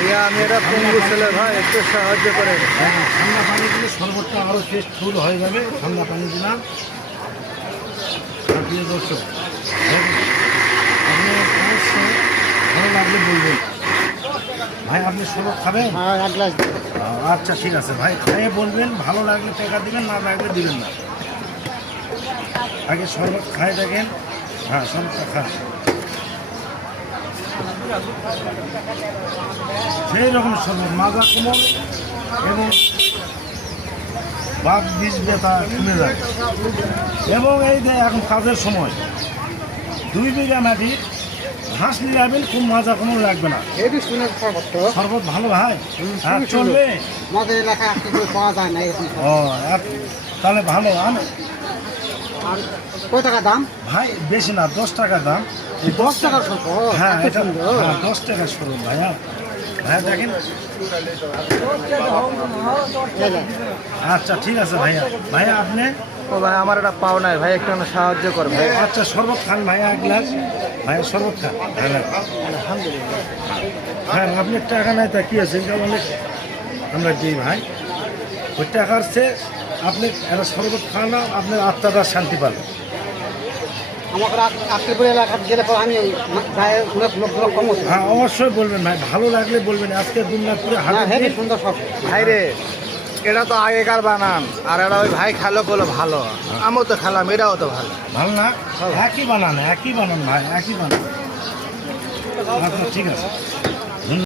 ভাইয়া আমি এটা পঙ্গু ছেলে ভাই, একটু সাহায্য করেন। ঠান্ডা পানি দিলে শরবতটা আরও টেস্ট ফুল হয়ে যাবে। ঠান্ডা পানি দিলাম। আর প্রিয় দর্শক, আপনি অবশ্যই ভালো লাগলে বলবেন। ভাই আপনি শরবত খাবেন? হ্যাঁ, এক গ্লাস। আচ্ছা ঠিক আছে ভাই, খাইয়ে বলবেন। ভালো লাগলে টাকা দিবেন, না লাগলে দিবেন না। আগে শরবত খাই দেখেন। হ্যাঁ, শরবতটা খান। সেই রকম শরবত, মাজা কোমল এবং বাঘ বিষ ব্যথা কমে যায়। এবং এই যে এখন কাজের সময় 2 বিঘা মাটি ঘাস নিয়ে যাবেন, খুব মাজা কোমল লাগবে না। হেভি সুন্দর শরবত তো। শরবত ভালো ভাই? হ্যাঁ, চলবে। আমাদের এলাকায় আসতে পাওয়া যায় না এরকম। ও তাহলে ভালো। আর কত টাকা দাম? ভাই বেশি না, 10 টাকা দাম। এই 10 টাকার শরবত? হ্যাঁ, এত এটা সুন্দর। 10 টাকা শুরু ভাইয়া। ভাইয়া দেখেন। আচ্ছা ঠিক আছে ভাইয়া। ভাইয়া আপনি? ও ভাই, আমার এটা পাও নাই ভাই, একটু সাহায্য কর ভাই। আচ্ছা শরবত খান ভাইয়া, এক গ্লাস। ভাইয়া শরবত খান। হ্যাঁ আলহামদুলিল্লাহ। হ্যাঁ, আপনি টাকা নাই তা কি আছে, অনেক আমরা দিই ভাই। ওই টাকার চেয়ে আপনি একটা শরবত খান না, আপনার আত্মাটা শান্তি পাবেন। আমাকে আত্মীয়পুর এলাকায় গেলে পর আমি লোকগুলো কম হচ্ছে। হ্যাঁ অবশ্যই বলবেন ভাই, ভালো লাগলে বলবেন। আজকে দুর্গাপুরে হেভি হাটে সুন্দর সব ভাই রে। এটা তো আগেকার বানান, আর এটা ওই ভাই খালো বলে ভালো। আমিও তো খেলাম, এটাও তো ভালো। ভালো না? একই বানান ভাই, একই বানান। আচ্ছা ঠিক আছে।